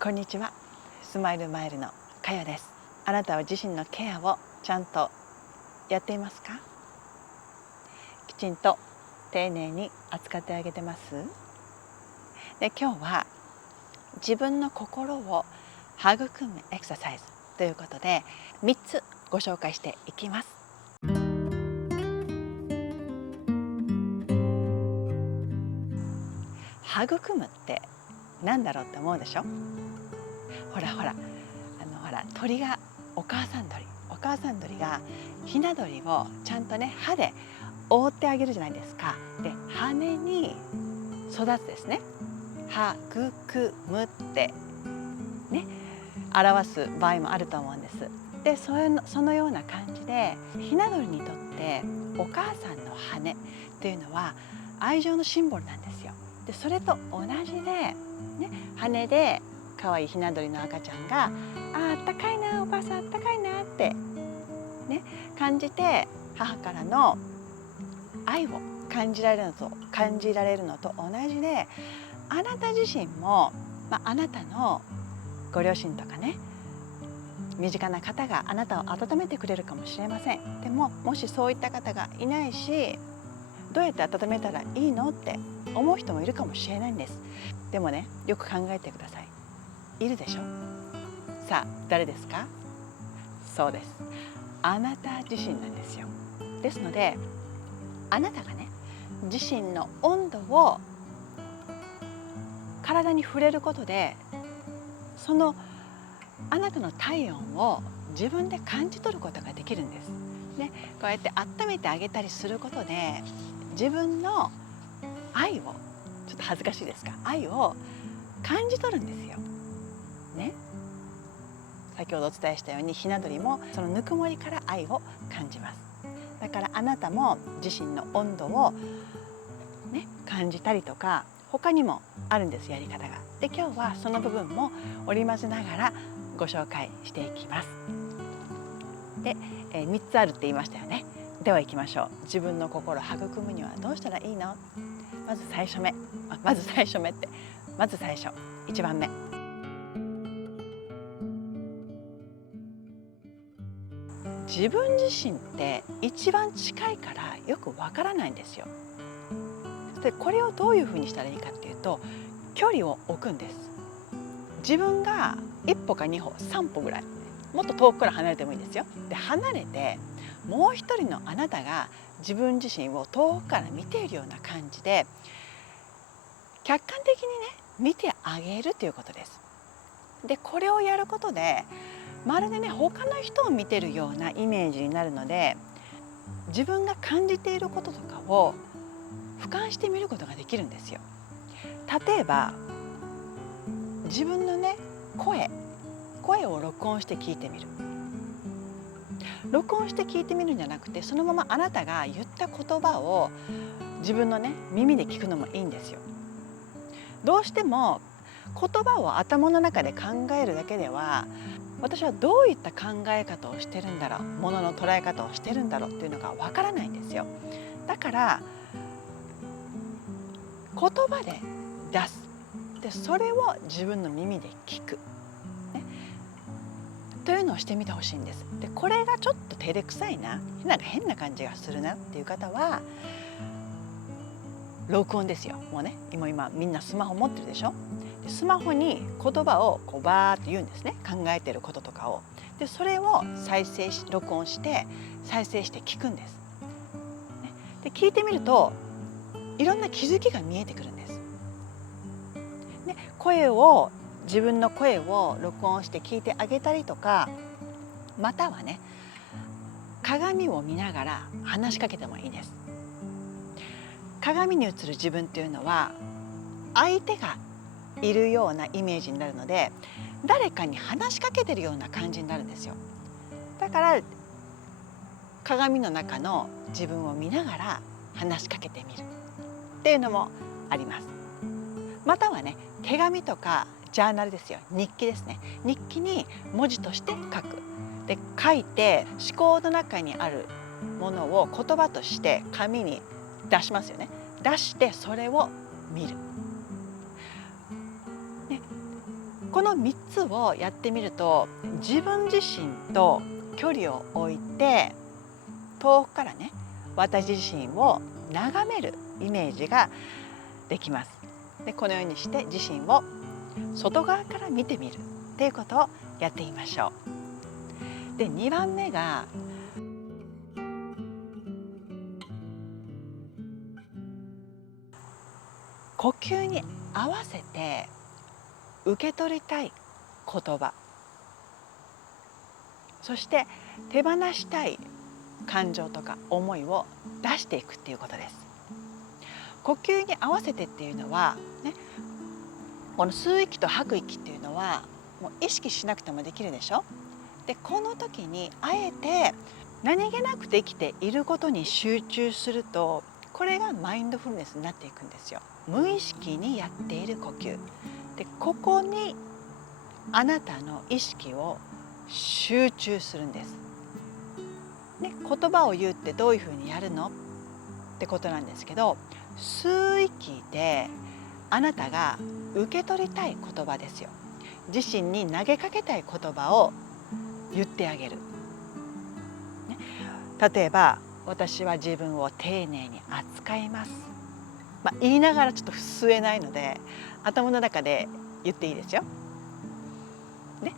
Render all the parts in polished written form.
こんにちは。スマイルマイルのかよです。あなたは自身のケアをちゃんとやっていますか？きちんと丁寧に扱ってあげてます？で、今日は自分の心を育むエクササイズということで3つご紹介していきます。育むって何だろうって思うでしょ？ほら鳥がお母さん鳥がひな鳥をちゃんとね歯で覆ってあげるじゃないですか。で、羽に育つですね。育むってね表す場合もあると思うんです。で、そのような感じでひな鳥にとってお母さんの羽というのは愛情のシンボルなんですよ。で、それと同じで、ね、羽で可愛いひな鳥の赤ちゃんがあったかいな、お母さんあったかいなってね感じて母からの愛を感じられるのと同じで、あなた自身も、あなたのご両親とかね身近な方があなたを温めてくれるかもしれません。でももしそういった方がいないし、どうやって温めたらいいのって思う人もいるかもしれないんです。でもね、よく考えてください。いるでしょ？さあ誰ですか？そうです、あなた自身なんですよ。ですので、あなたがね自身の温度を体に触れることで、そのあなたの体温を自分で感じ取ることができるんです。ね、こうやって温めてあげたりすることで、自分の愛を、ちょっと恥ずかしいですが、愛を感じ取るんですよ。ね、先ほどお伝えしたようにひな鳥もそのぬくもりから愛を感じます。だからあなたも自身の温度をね感じたりとか、他にもあるんです、やり方が。で、今日はその部分も織り交ぜながらご紹介していきます。で、3つあるって言いましたよね。では行きましょう。自分の心を育むにはどうしたらいいの？まず最初1番目、自分自身って一番近いからよくわからないんですよ。で、これをどういうふうにしたらいいかっていうと、距離を置くんです。自分が1歩か2歩3歩ぐらい、もっと遠くから離れてもいいんですよ。で、離れてもう一人のあなたが自分自身を遠くから見ているような感じで客観的にね見てあげるということです。で、これをやることでまるでね他の人を見てるようなイメージになるので、自分が感じていることとかを俯瞰してみることができるんですよ。例えば自分のね声を録音して聞いてみる。録音して聞いてみるんじゃなくて、そのままあなたが言った言葉を自分のね耳で聞くのもいいんですよ。どうしても言葉を頭の中で考えるだけでは、私はどういった考え方をしてるんだろう、ものの捉え方をしてるんだろうっていうのがわからないんですよ。だから言葉で出す。で、それを自分の耳で聞く、ね、というのをしてみてほしいんです。で、これがちょっと照れくさいな、なんか変な感じがするなっていう方は録音ですよ。もうね、今みんなスマホ持ってるでしょ。で、スマホに言葉をこうバーって言うんですね。考えてることとかを。で、それを録音して再生して聞くんです。ね、で、聞いてみるといろんな気づきが見えてくるんです。ね、自分の声を録音して聞いてあげたりとか、またはね鏡を見ながら話しかけてもいいです。鏡に映る自分っていうのは相手がいるようなイメージになるので、誰かに話しかけてるような感じになるんですよ。だから鏡の中の自分を見ながら話しかけてみるっていうのもあります。またはね、手紙とかジャーナルですよ、日記ですね。日記に文字として書く。で、書いて思考の中にあるものを言葉として紙に出しますよね。出してそれを見る。ね、この3つをやってみると、自分自身と距離を置いて遠くからね、私自身を眺めるイメージができます。でこのようにして自身を外側から見てみるっていうことをやってみましょう。で2番目が、呼吸に合わせて受け取りたい言葉、そして手放したい感情とか思いを出していくっていうことです。呼吸に合わせてっていうのはね、この吸う息と吐く息っていうのはもう意識しなくてもできるでしょ。でこの時にあえて何気なくできていることに集中すると、これがマインドフルネスになっていくんですよ。無意識にやっている呼吸で、ここにあなたの意識を集中するんです。ね、言葉を言うってどういうふうにやるのってことなんですけど、吸う息であなたが受け取りたい言葉ですよ。自身に投げかけたい言葉を言ってあげる。ね、例えば私は自分を丁寧に扱います。言いながらちょっと吸えないので頭の中で言っていいですよ。ね、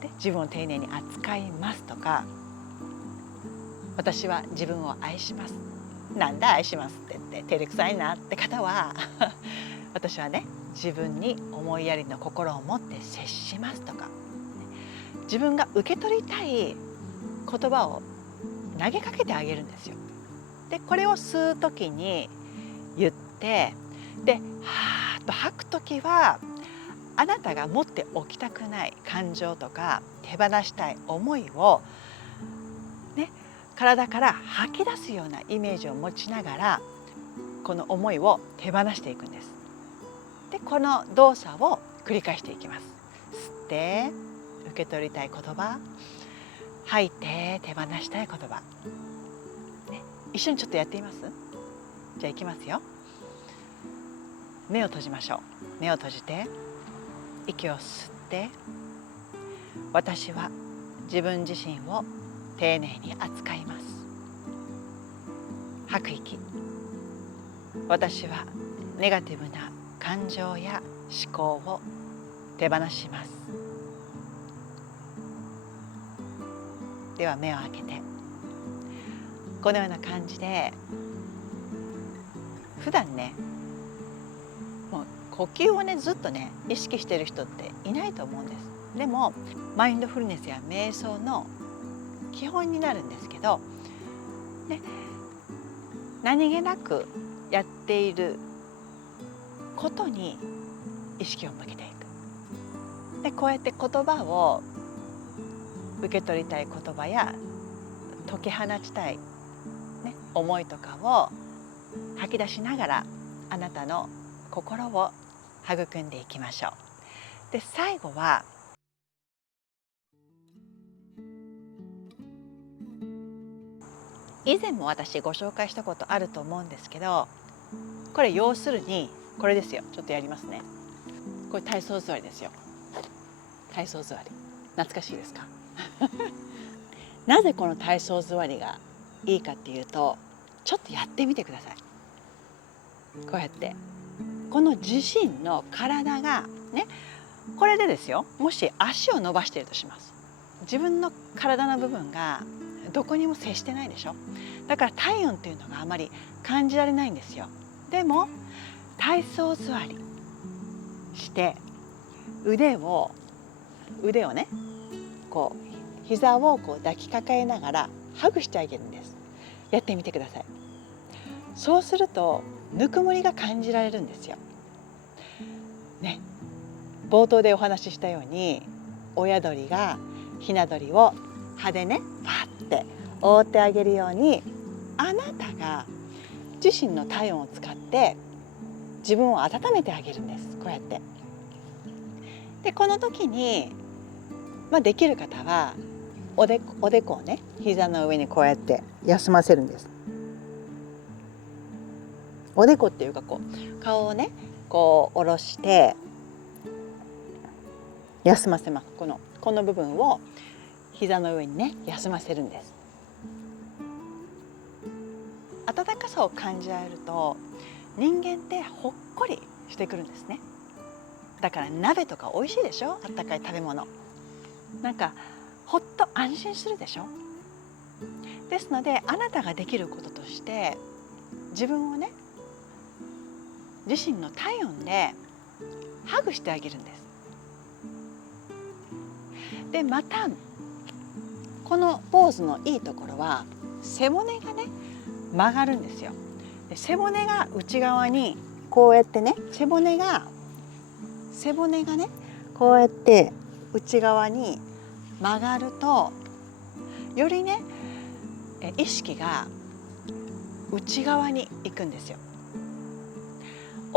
で自分を丁寧に扱いますとか、私は自分を愛します。なんだ愛しますって言って照れくさいなって方は私はね、自分に思いやりの心を持って接しますとか、自分が受け取りたい言葉を投げかけてあげるんですよ。でこれを吸う時に言って、ではーっと吐く時はあなたが持っておきたくない感情とか手放したい思いをね、体から吐き出すようなイメージを持ちながらこの思いを手放していくんです。でこの動作を繰り返していきます。吸って受け取りたい言葉、吐いて手放したい言葉、ね、一緒にちょっとやってみます。じゃあいきますよ。目を閉じましょう。目を閉じて息を吸って、私は自分自身を丁寧に扱います。吐く息、私はネガティブな感情や思考を手放します。では目を開けて、このような感じで普段ね、もう呼吸をねずっとね意識している人っていないと思うんです。でもマインドフルネスや瞑想の基本になるんですけど、ね、何気なくやっていることに意識を向けていく。でこうやって言葉を受け取りたい言葉や解き放ちたい、ね、思いとかを吐き出しながらあなたの心を育んでいきましょう。で最後は以前も私ご紹介したことあると思うんですけど、これ要するにこれですよ。ちょっとやりますね。これ体操座りですよ。体操座り懐かしいですかなぜこの体操座りがいいかっていうと、ちょっとやってみてください。こうやってこの自身の体がね、これでですよ、もし足を伸ばしているとします。自分の体の部分がどこにも接してないでしょ。だから体温っていうのがあまり感じられないんですよ。でも体操座りして腕をね、こう膝をこう抱きかかえながらハグしてあげるんです。やってみてください。そうするとぬくもりが感じられるんですよ。ね、冒頭でお話ししたように親鳥がひな鳥を葉でねパッて覆ってあげるように、あなたが自身の体温を使って自分を温めてあげるんです。こうやって。でこの時に、できる方はおでこをね膝の上にこうやって休ませるんです。おでこっていうかこう顔をねこう下ろして、休ませます。この部分を膝の上にね休ませるんです。温かさを感じられると人間ってほっこりしてくるんですね。だから鍋とか美味しいでしょ、あったかい食べ物。なんかほっと安心するでしょ。ですのであなたができることとして自分をね自身の体温でハグしてあげるんです。でまたこのポーズのいいところは背骨がね曲がるんですよ。で背骨が内側にこうやってね背骨がねこうやって内側に曲がるとよりね意識が内側に行くんですよ。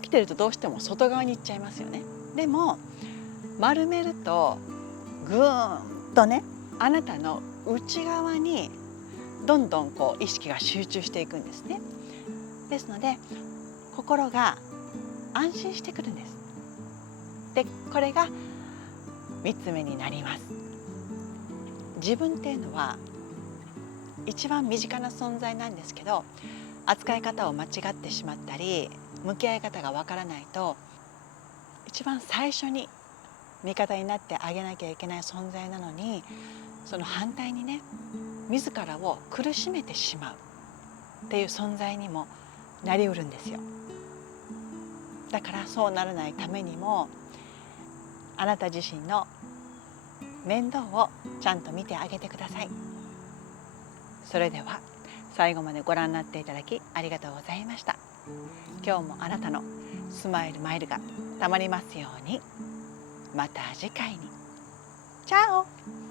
起きてるとどうしても外側に行っちゃいますよね。でも丸めるとぐーんとねあなたの内側にどんどんこう意識が集中していくんですね。ですので心が安心してくるんです。でこれが3つ目になります。自分っていうのは一番身近な存在なんですけど、扱い方を間違ってしまったり向き合い方がわからないと一番最初に味方になってあげなきゃいけない存在なのに、その反対にね自らを苦しめてしまうっていう存在にもなりうるんですよ。だからそうならないためにもあなた自身の面倒をちゃんと見てあげてください。それでは最後までご覧になっていただきありがとうございました。今日もあなたのスマイルマイルがたまりますように。また次回に。チャオ。